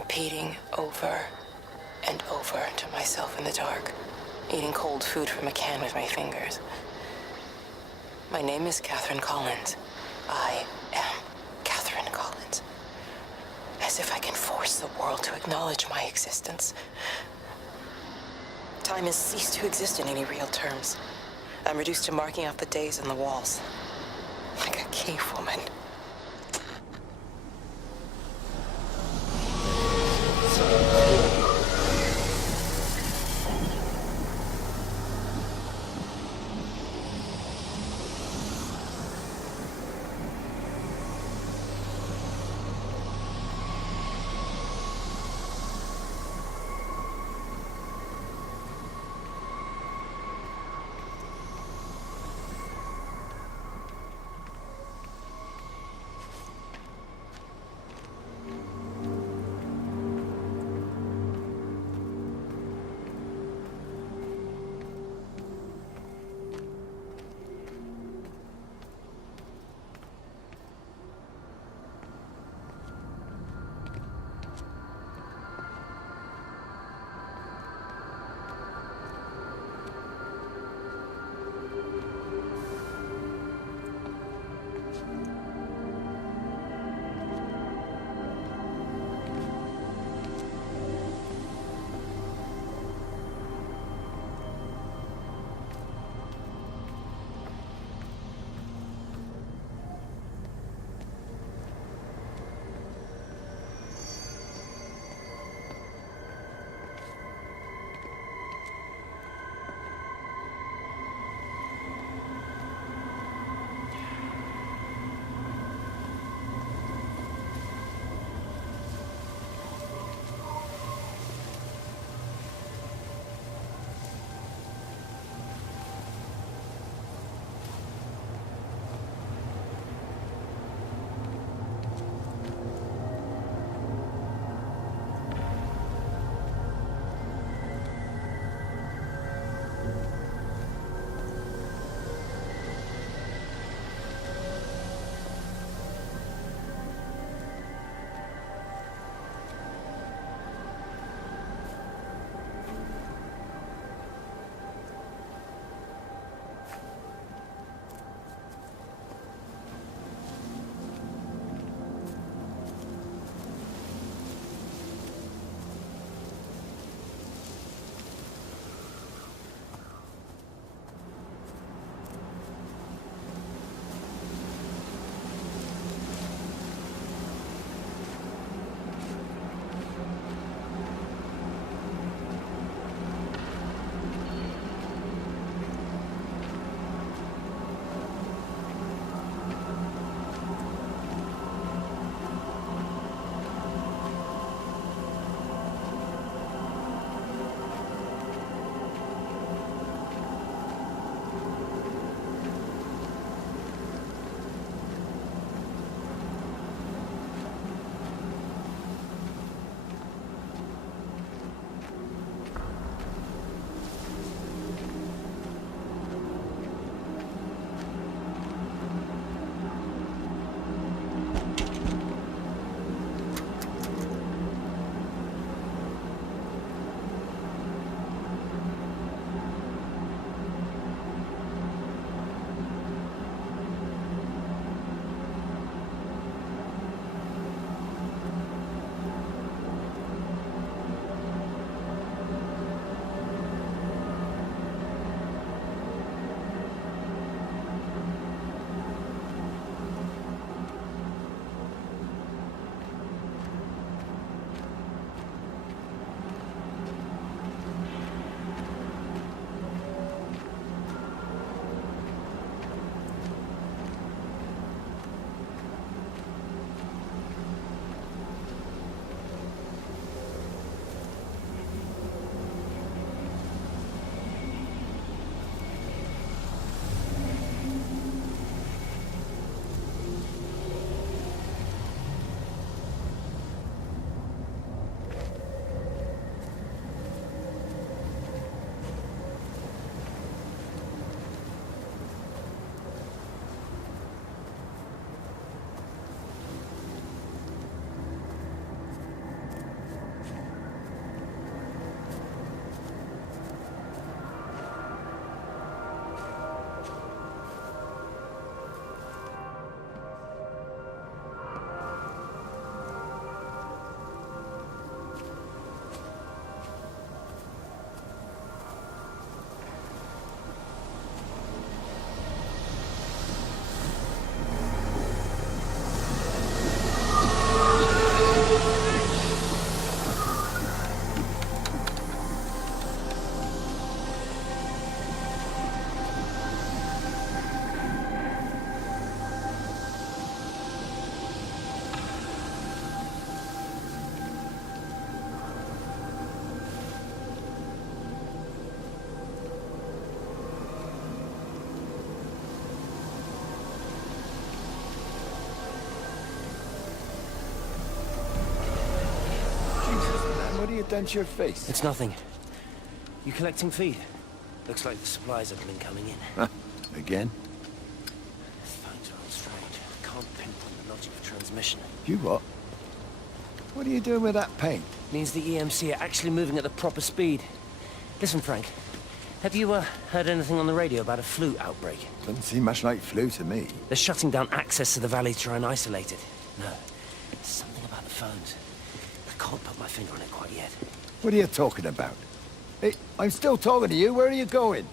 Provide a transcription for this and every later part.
repeating over and over to myself in the dark, eating cold food from a can with my fingers. My name is Catherine Collins. I am Catherine Collins. As if I can force the world to acknowledge my existence. Time has ceased to exist in any real terms. I'm reduced to marking out the days on the walls. Like a cave woman. What have you done to your face? It's nothing. You collecting feed? Looks like the supplies have been coming in. Again? Phones are all strange. Can't pinpoint the logic of transmission. You what? What are you doing with that paint? Means the EMC are actually moving at the proper speed. Listen, Frank. Have you heard anything on the radio about a flu outbreak? Doesn't seem much like flu to me. They're shutting down access to the valley to try and isolate it. No, something about the phones. I can't put my finger on it quite yet. What are you talking about? Hey, I'm still talking to you. Where are you going?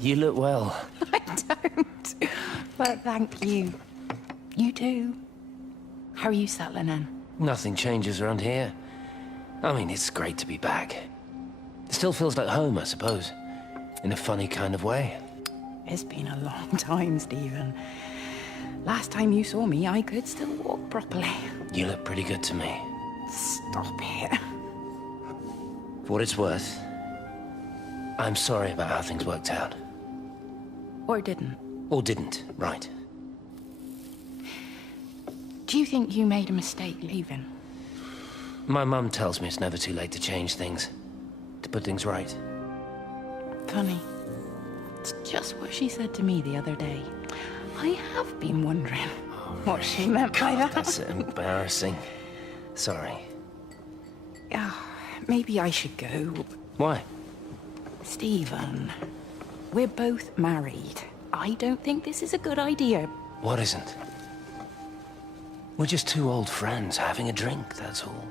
You look well. I don't. But thank you. You too. How are you settling in? Nothing changes around here. I mean, it's great to be back. It still feels like home, I suppose. In a funny kind of way. It's been a long time, Stephen. Last time you saw me, I could still walk properly. You look pretty good to me. Stop it. For what it's worth, I'm sorry about how things worked out. Or didn't. Or didn't, right. Do you think you made a mistake leaving? My mum tells me it's never too late to change things. To put things right. Funny. It's just what she said to me the other day. I have been wondering what she meant by that. That's embarrassing. Sorry. Maybe I should go. Why? Stephen, we're both married. I don't think this is a good idea. What isn't? We're just two old friends having a drink, that's all.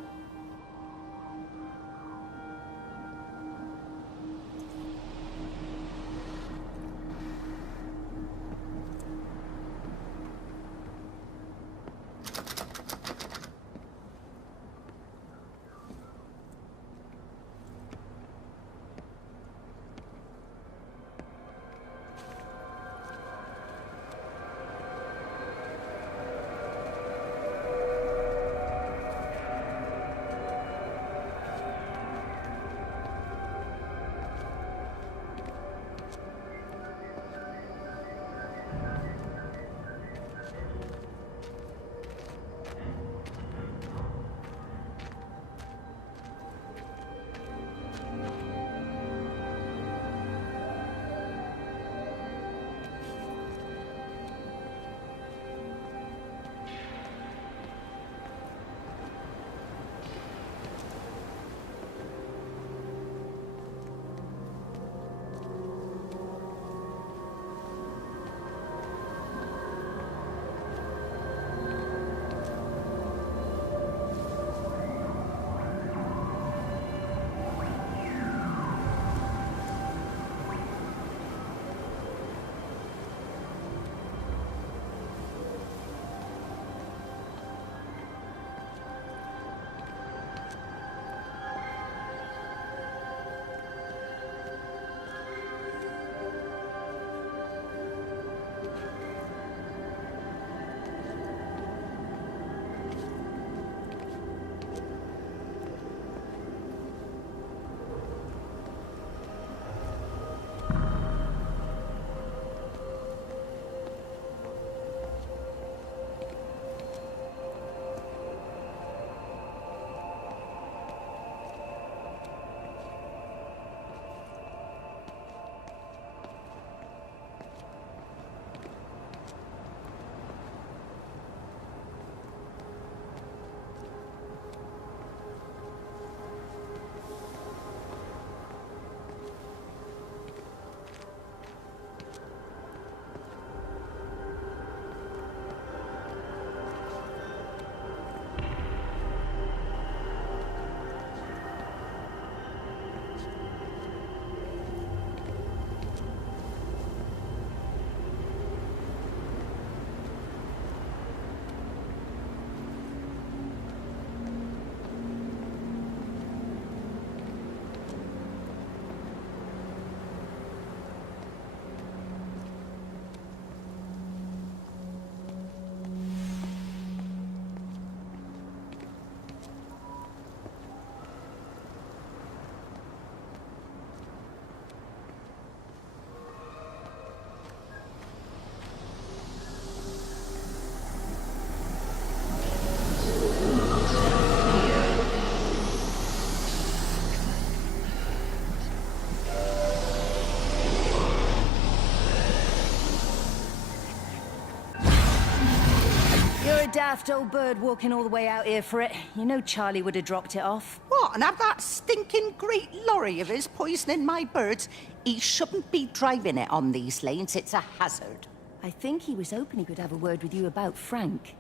daft old bird walking all the way out here for it. You know Charlie would have dropped it off. What, and have that stinking great lorry of his poisoning my birds? He shouldn't be driving it on these lanes. It's a hazard. I think he was hoping he could have a word with you about Frank.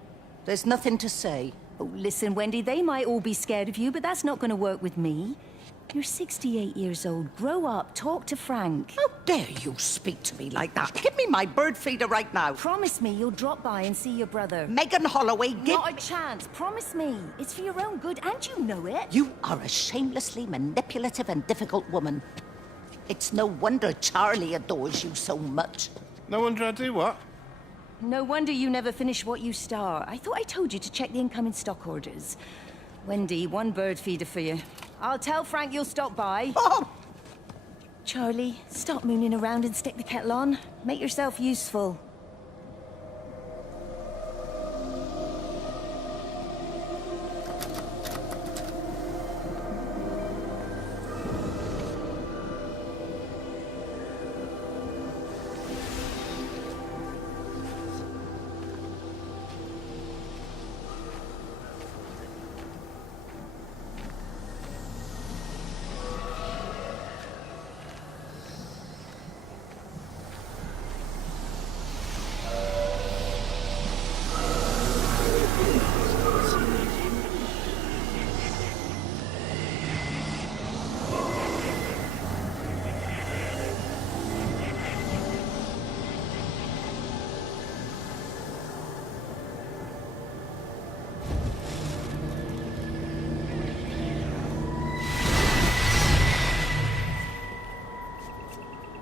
There's nothing to say. Oh, listen, Wendy, they might all be scared of you, but that's not going to work with me. You're 68 years old. Grow up. Talk to Frank. How dare you speak to me like that? Give me my bird feeder right now. Promise me you'll drop by and see your brother. Megan Holloway, give... Not a chance. Promise me. It's for your own good, and you know it. You are a shamelessly manipulative and difficult woman. It's no wonder Charlie adores you so much. No wonder I do what? No wonder you never finish what you start. I thought I told you to check the incoming stock orders. Wendy, one bird feeder for you. I'll tell Frank you'll stop by. Oh! Charlie, stop mooning around and stick the kettle on. Make yourself useful.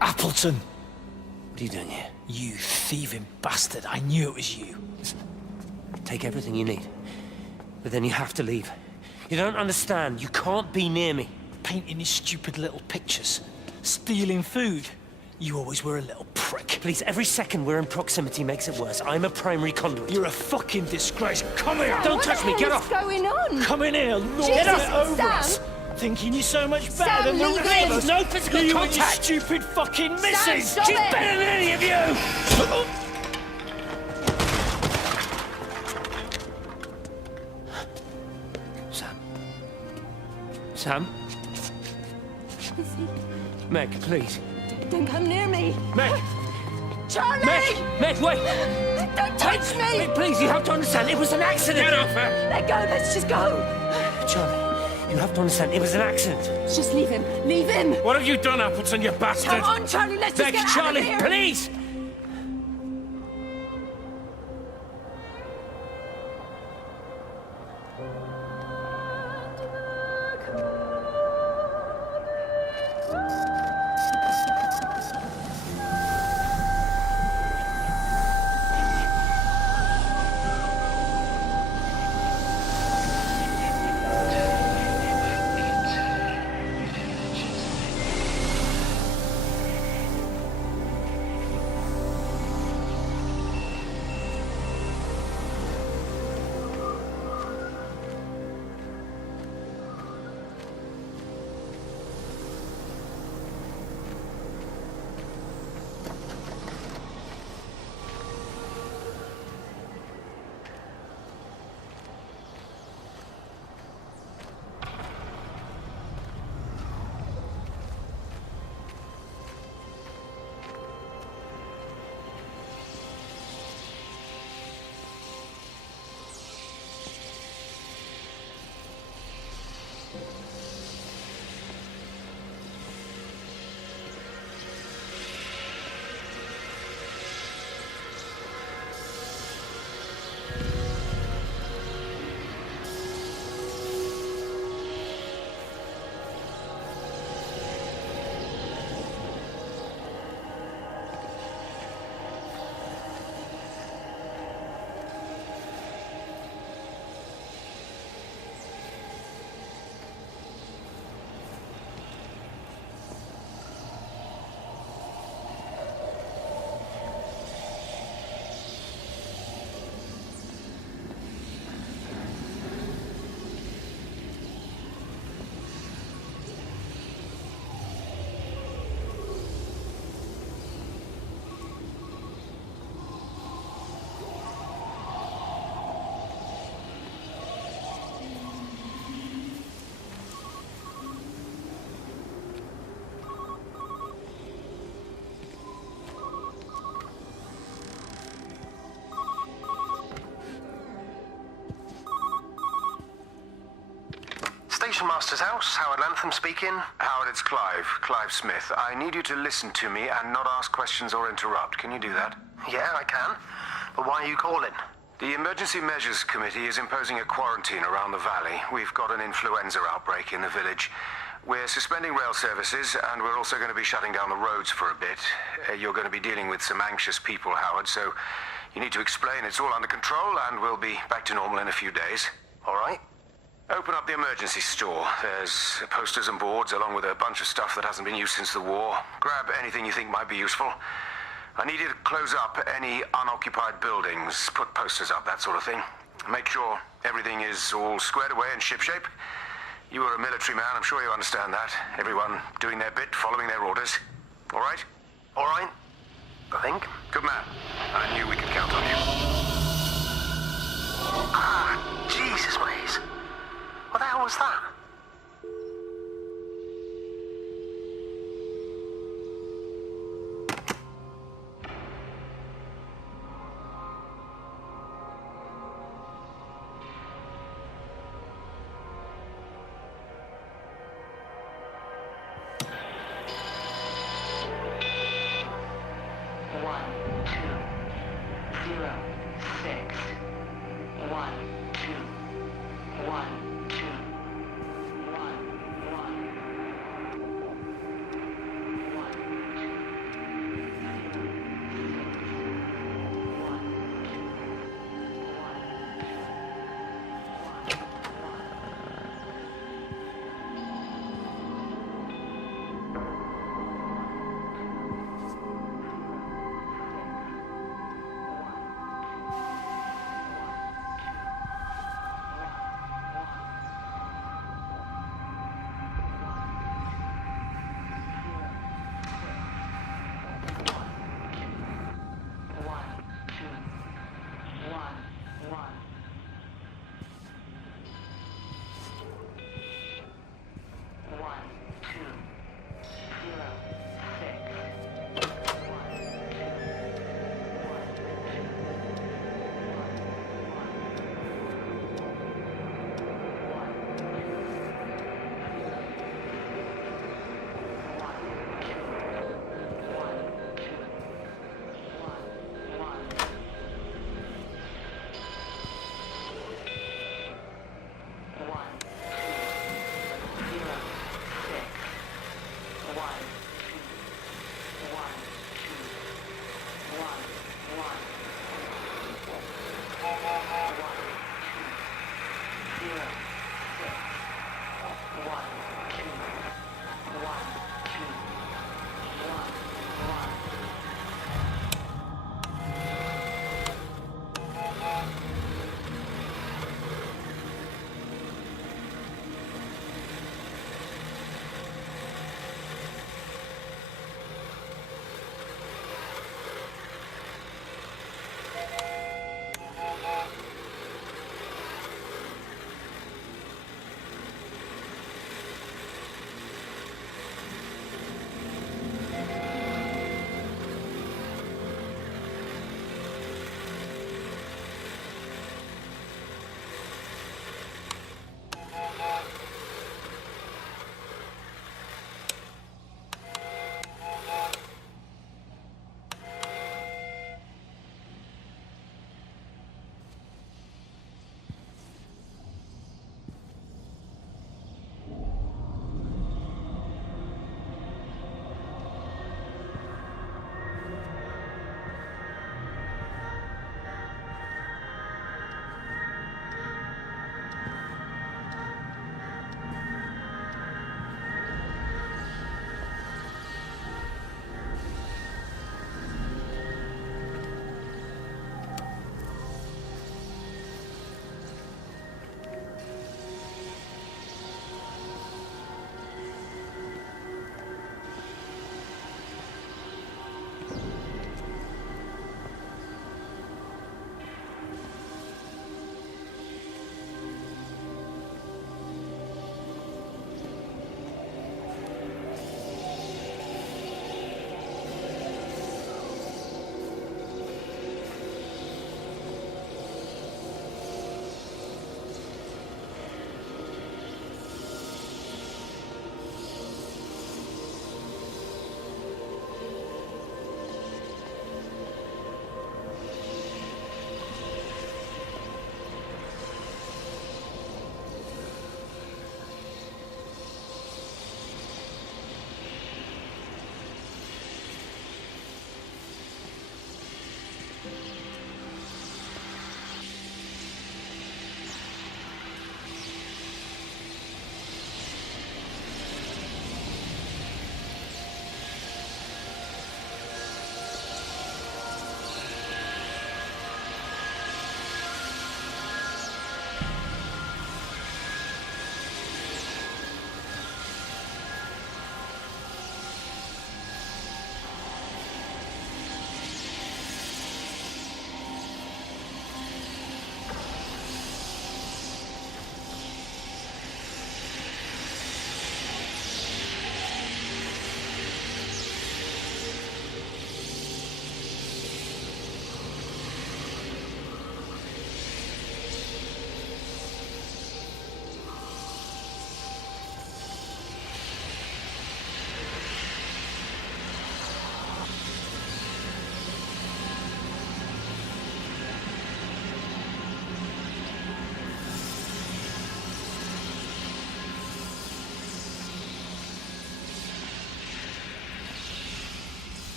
Appleton! What are you doing here? You thieving bastard. I knew it was you. Take everything you need. But then you have to leave. You don't understand. You can't be near me. Painting his stupid little pictures. Stealing food. You always were a little prick. Please, every second we're in proximity makes it worse. I'm a primary conduit. You're a fucking disgrace. Come here! Don't touch me, get off! What's going on? Come in here, lord Jesus, it over Sam! us! Thinking you're so much better Sam, than the leave rest him! of us! No physical You and your contact! stupid fucking missus! stop She's it! better than any of you! Sam. Sam? Meg, please. Don't come near me. Meg! Charlie! Meg, wait! Don't touch me! Meg, please, you have to understand, it was an accident! Get off her! Let go, let's just go. Charlie, you have to understand, it was an accident. Just leave him. Leave him. What have you done, Appleton, you bastard? Come on, Charlie, let's just Meg, get out Charlie, of here. please! Station Master's house. Howard Lantham speaking. Howard, it's Clive. Clive Smith. I need you to listen to me and not ask questions or interrupt. Can you do that? Yeah, I can. But why are you calling? The Emergency Measures Committee is imposing a quarantine around the valley. We've got an influenza outbreak in the village. We're suspending rail services, and we're also going to be shutting down the roads for a bit. You're going to be dealing with some anxious people, Howard, so you need to explain it's all under control, and we'll be back to normal in a few days. All right. Open up the emergency store. There's posters and boards, along with a bunch of stuff that hasn't been used since the war. Grab anything you think might be useful. I need you to close up any unoccupied buildings, put posters up, that sort of thing. Make sure everything is all squared away and shipshape. You are a military man, I'm sure you understand that. Everyone doing their bit, following their orders. All right? All right. I think. Good man. I knew we could count on you. Ah, Jesus, Maze. What the hell was that?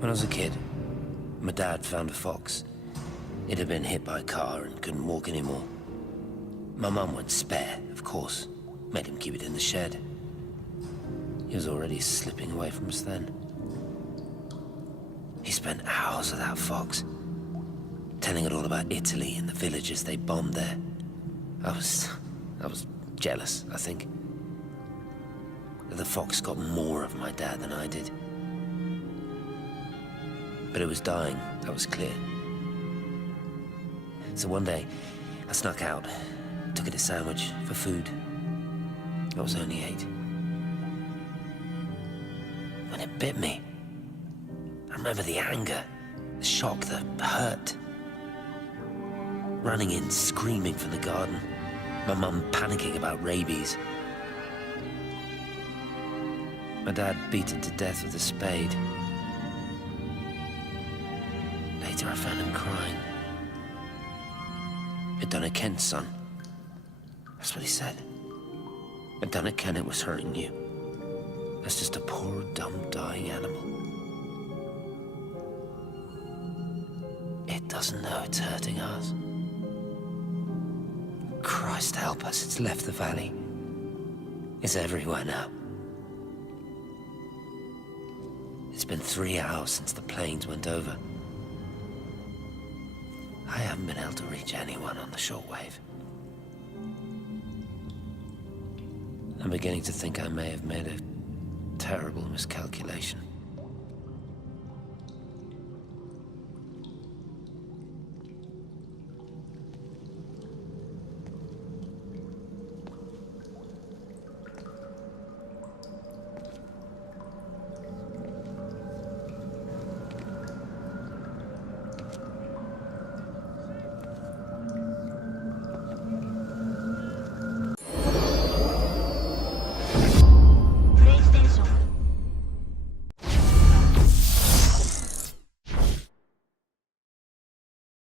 When I was a kid, my dad found a fox. It had been hit by a car and couldn't walk anymore. My mum went spare, of course. Made him keep it in the shed. He was already slipping away from us then. He spent hours with that fox, telling it all about Italy and the villages they bombed there. I was jealous, I think. The fox got more of my dad than I did. But it was dying, that was clear. So one day, I snuck out, took it a sandwich for food. I was only 8. When it bit me, I remember the anger, the shock, the hurt. Running in, screaming from the garden. My mum panicking about rabies. My dad beat it to death with a spade. Later I found him crying. I'd done it, Ken's son. That's what he said. I'd done it, Ken, it was hurting you. That's just a poor, dumb, dying animal. It doesn't know it's hurting us. Christ help us, it's left the valley. It's everywhere now. It's been 3 hours since the planes went over. I haven't been able to reach anyone on the shortwave. I'm beginning to think I may have made a terrible miscalculation.